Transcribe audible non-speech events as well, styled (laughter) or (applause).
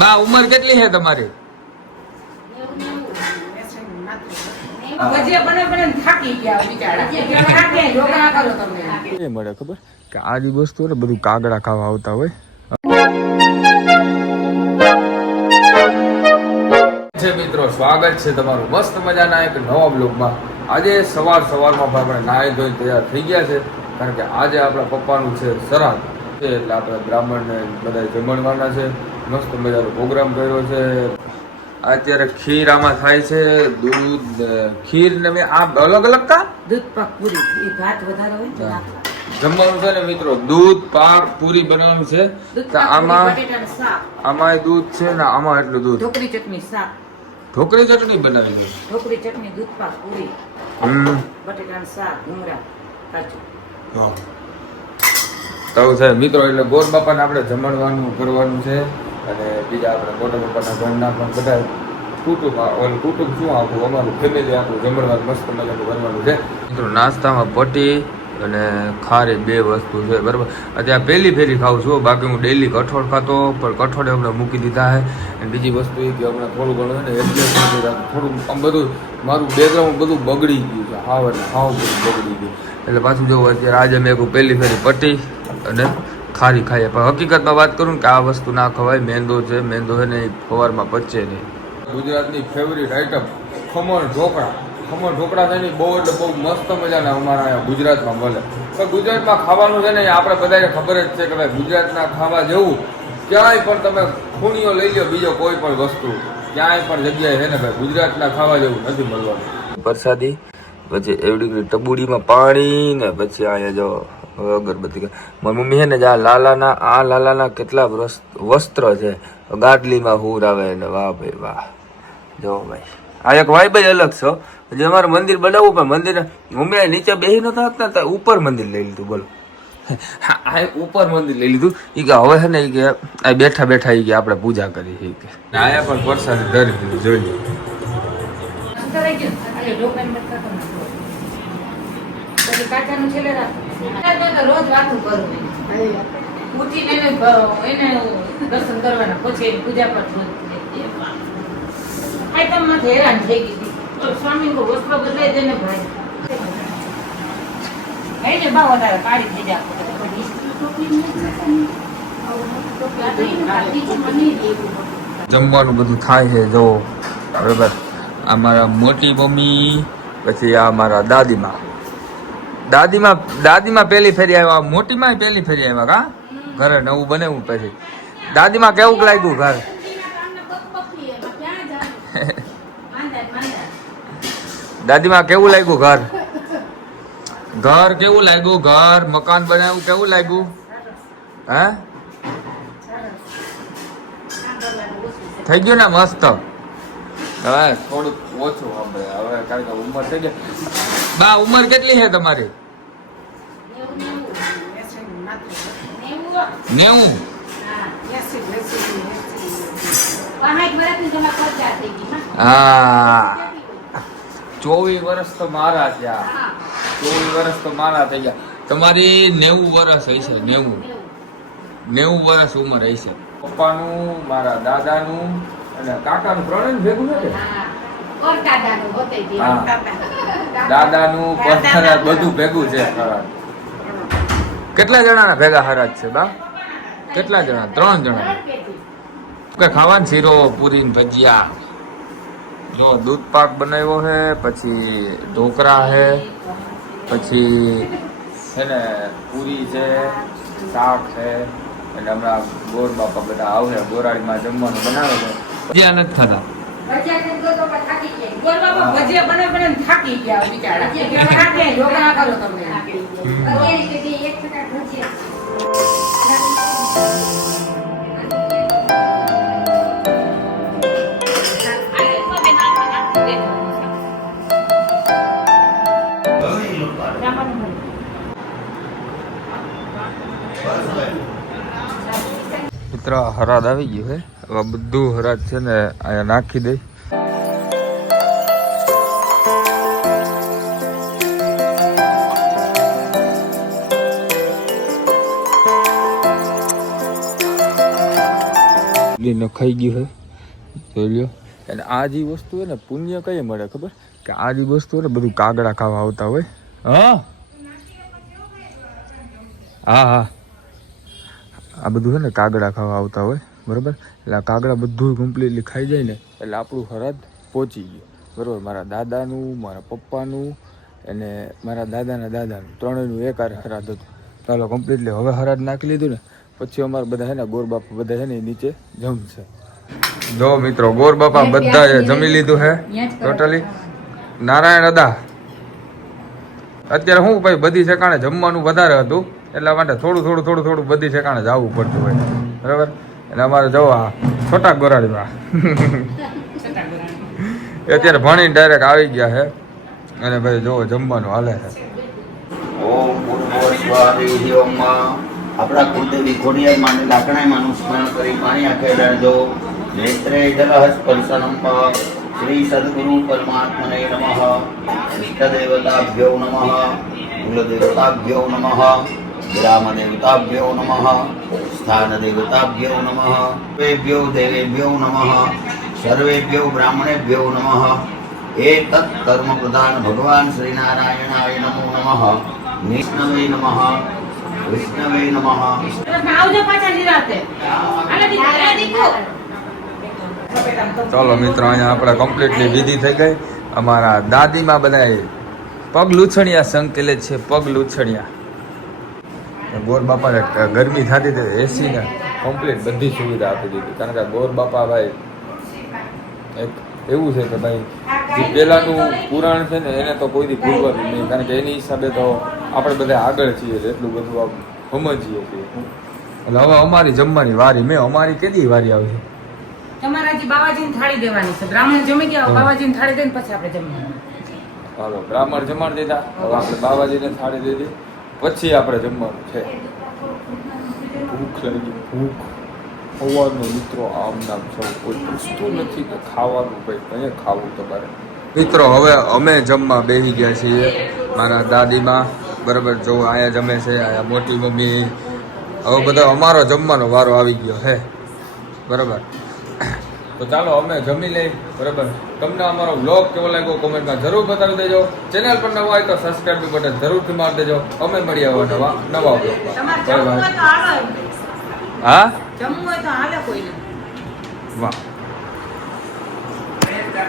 બા ઉંમર કેટલી છે તમારી? ભજીયા બને બને થાકી ગયા બિચારા. થાકે ઢોકળા કરો તમે એ મળે ખબર? કે આ દિવસ તો બધું કાગડા ખાવા આવતા હોય. છે મિત્રો સ્વાગત છે તમારું મસ્ત મજાના એક નવા બ્લોગમાં આજે સવાર સવારમાં પણ આપણે નાહી ધોઈ તૈયાર થઈ ગયા છે કારણ કે આજે આપણા પપ્પાનું છે શ્રાદ્ધ છે એટલે આપણે બ્રાહ્મણને બધા જમણવાના છે. મસ્ત મજાનો પ્રોગ્રામ કર્યો છે. અત્યારે ખીર આમાં થાય છે દૂધ ખીર ને મેં આ અલગ અલગ કા? દૂધ પાક પૂરી. એ ભાત વધારે હોય જમવાનું છે ને મિત્રો દૂધ પાક પૂરી બનાવવાનું છે. તો આમાં આમાં દૂધ છે ને આમાં એટલું દૂધ. ઢોકળી ચટણી શાક. ઢોકળી ચટણી બનાવી દઉં ઢોકળી ચટણી દૂધ પાક પૂરી. બટેટાનું શાક ડુંગરા કાચું તો છે મિત્રો એટલે ગોર બાપાને આપણે જમણવાનું કરવાનું છે. અને બીજા આપણે મોટા પપ્પાના ઘરના પણ બધા કુટુંબ ઓલું કુટુંબ શું આખું અમારું ફેમિલી આપણું જમણવાનું મસ્ત મજાનું બનવાનું છે. મિત્રો, નાસ્તામાં પટી અને ખારી બે વસ્તુ છે, બરાબર? અત્યારે પહેલી ફેરી ખાઉં છું, બાકી હું ડેલી કઠોળ ખાતો, પણ કઠોળે હમણાં મૂકી દીધા છે. અને બીજી વસ્તુ એ કે હમણાં થોડું ઘણું ને, એટલે થોડું આમ બધું, મારું બેકગ્રાઉન્ડ બધું બગડી ગયું છે, હાવ એટલે હાવ બધું બગડી ગયું. એટલે પાછું જોવું, અત્યારે આજે મેં પહેલી ફેરી પટી અને ખારી ખાઈએ. પણ હકીકતમાં વાત કરું ને કે આ વસ્તુ ના ખવાય. મેંદો છે મેંદો છે ને એ સવારમાં પચે નહીં. ગુજરાતની ફેવરિટ આઈટમ ખમણ ઢોકળા. ખમણ ઢોકળા છે ને બહુ એટલે બહુ મસ્ત મજાના અમારા અહીંયા ગુજરાતમાં મળે. તો ગુજરાતમાં ખાવાનું છે ને આપણે બધાને ખબર જ છે કે ભાઈ ગુજરાતના ખાવા જેવું ક્યાંય પણ તમે ખૂણીઓ લઈ લો બીજો કોઈ પણ વસ્તુ. ક્યાંય પણ જગ્યાએ છે ને ભાઈ ગુજરાતના ખાવા જેવું નથી મળવાનું. પ્રસાદી પછી એવડી ટબુડીમાં પાણી ને પછી અહીંયા જો અગરબત્તી મારી મમ્મી છે ને આ લાલાના આ લાલાના કેટલા વસ્ત- વસ્ત્ર છે. ગાડલીમાં હુર આવે ને વાહ ભાઈ વાહ. જો ભાઈ. આ એક વાય ભાઈ અલગ છે જે અમારે મંદિર બનાવવું પણ મંદિર મમ્મી નીચે બેસી નતા આપતા તો ઉપર મંદિર લઈ લીધું બોલો. (laughs) આ ઉપર મંદિર લઈ લીધું. એ કે હવે છે ને એ કે આ બેઠા બેઠા એ કે આપણે પૂજા કરી છે કે. આયા પણ વરસાદ ધરી દીધું જોઈ લો. કાચાનું છેલ્લે રાખો. જમવાનું બધું થાય છે જો બરાબર. આ મારા મોટી મમ્મી પછી આ મારા દાદીમાં. દાદીમાં દાદીમાં પહેલી ફેરી આવ્યા મોટીમાં પહેલી ફેરી આવ્યા કા? ઘરે નવું બનાવ્યું પછી. દાદીમાં કેવું લાગ્યું ઘર? દાદીમાં કેવું લાગ્યું ઘર? ઘર કેવું લાગ્યું? ઘર, મકાન બનાવ્યું, કેવું લાગ્યું? હે? થઈ ગયું ને મસ્ત? હવે થોડુંક ઓછું હવે કારણ કે ઉંમર થઈ ગઈ. બા ઉંમર કેટલી છે તમારી? નેવું? હા. ચોવીસ વર્ષ તો મારા થયા. ચોવીસ વર્ષ તો મારા થઈ ગયા. તમારી નેવું વર્ષ હશે નેવું. નેવું વર્ષ ઉંમર હશે. પપ્પાનું મારા દાદાનું અને કાકાનું ત્રણેય ભેગું નથી હા. દાદાનું પોતાના બધું ભેગું છે. કેટલા જણાના ભેગા હરાજ છે બા? કેટલા જણા? ત્રણ જણા. કે ખાવાનું શીરો પૂરી ને ભજીયા? જો દૂધ પાક બનાવ્યો છે પછી ઢોકળા છે પછી છે ને પૂરી છે શાક છે એટલે હમણાં ગોર બાપા બધા આવશે ગોરાળીમાં જમવાનું બનાવે છે. ભજીયા નથી થતા બોલ બાબા, ભજીયા બને બને થાકી ગયા બિચારા. થાકે ઢોકળા કરો તમે. મિત્ર હરાદ આવી ગયું હે હવે બધું હરાદ છે ને અહીંયા નાખી દઈ નખાઈ ખાઈ ગયું હે જોઈ લ્યો. અને આ જે વસ્તુ હોય ને પુણ્ય કઈ મળે ખબર? કે આ જે વસ્તુ હોય ને બધું કાગડા ખાવા આવતા હોય. હા? હા હા. આ બધું છે ને કાગડા ખાવા આવતા હોય બરોબર? એટલે આ કાગડા બધું કમ્પ્લીટલી ખાઈ જાય ને એટલે આપણું હરાદ પહોંચી ગયું. બરાબર? મારા દાદાનું મારા પપ્પાનું અને મારા દાદાના દાદાનું ત્રણેયનું એક આર હરાદ હતું. ચાલો કમ્પ્લીટલી હવે હરાદ નાખી લીધું ને પછી અમારે બધા છે ને ગોર બાપા બધા છે ને નીચે જમશે. જો મિત્રો ગોરબાપા બધા જમી લીધું? છે ટોટલી નારાયણ અદા. અત્યારે શું ભાઈ બધી ઠેકાણે જમવાનું વધારે હતું. એટલા માટે થોડું થોડું થોડું થોડું બધી ઠેકાણે જવું પડતું હોય. બરાબર? એટલે અમારે જવા છોટા ગોરાડીમાં. એ અત્યારે ભણીને ડાયરેક્ટ આવી ગયા છે. અને ભાઈ જોવો જમવાનું હાલે છે. આપણા કુળદેવી ખોડિયાર માને લાકડામાંનું સ્મરણ કરી પાણી આંખે ડાળજો નેત્રે જલહ સ્પર્શનમ શ્રી સદગુરુ પરમાત્મને નમઃ. ઇષ્ટદેવતાભ્યો નમઃ. કુલદેવતાભ્યો નમઃ. ગ્રામદેવતાભ્યો નમઃ સ્થાનદેવતાભ્યો નમઃ સર્વેભ્યો દેવેભ્યો નમઃ સર્વેભ્યો બ્રાહ્મણેભ્યો નમઃ એતत् કર્મ પ્રધાન ભગવાન શ્રી નારાયણાય નમો નમઃ વિષ્ણવે નમઃ વિષ્ણવે નમઃ. ચાલો મિત્રો અહીંયા આપણે કમ્પ્લીટલી વિધિ થઈ ગઈ. અમારા દાદીમાં બધા પગ લૂછણિયા સંકેલે છે, પગ લૂછણિયા. ગોર બાપાને ગરમી થતી હતી એસીને કમ્પ્લીટ બધી સુવિધા આપી દીધી. કારણ કે ગોર બાપા ભાઈ એક એવું છે કે ભાઈ જે પહેલાંનું પુરાણ છે ને એને તો કોઈ દી ભૂલવાનું નહીં. કારણ કે એની હિસાબે તો આપણે બધા આગળ છીએ એટલું બધું આમ સમજીએ છીએ. એટલે હવે અમારી જમવાની વારી મેં અમારી કેદી વારી આવશે તમારે બાવાજીને થાળી દેવાની છે. બ્રાહ્મણ જમી ગયા બાવાજીને થાળી દઈને પછી આપણે જમવાનું. હાલો બ્રાહ્મણ જમાડી દીધા હવે આપણે બાવાજીને થાળી દીધી પછી આપણે જમવાનું છે. ભૂખ લાગી ભૂખ. હોવાનો મિત્રો આમ નામ સૌ કોઈ પૂછતું નથી કે ખાવાનું ભાઈ કઈ ખાવું તમારે? મિત્રો હવે અમે જમવા બેસી ગયા છીએ મારા દાદીમાં. બરાબર જો અહીંયા જમે છે અહીંયા મોટી મમ્મી. હવે બધા અમારો જમવાનો વારો આવી ગયો હે બરાબર. તો ચાલો અમે જમી લઈ બરાબર. તમને અમારો બ્લોગ કેવો લાગ્યો કોમેન્ટમાં જરૂર બતાવી દેજો. ચેનલ પર નવા હોય તો સબસ્ક્રાઈબ બટન જરૂરથી મારી દેજો. અમે મળીએ હવે નવા નવા એમ. હા જમવું હોય તો હાલે. કોઈને વાહ.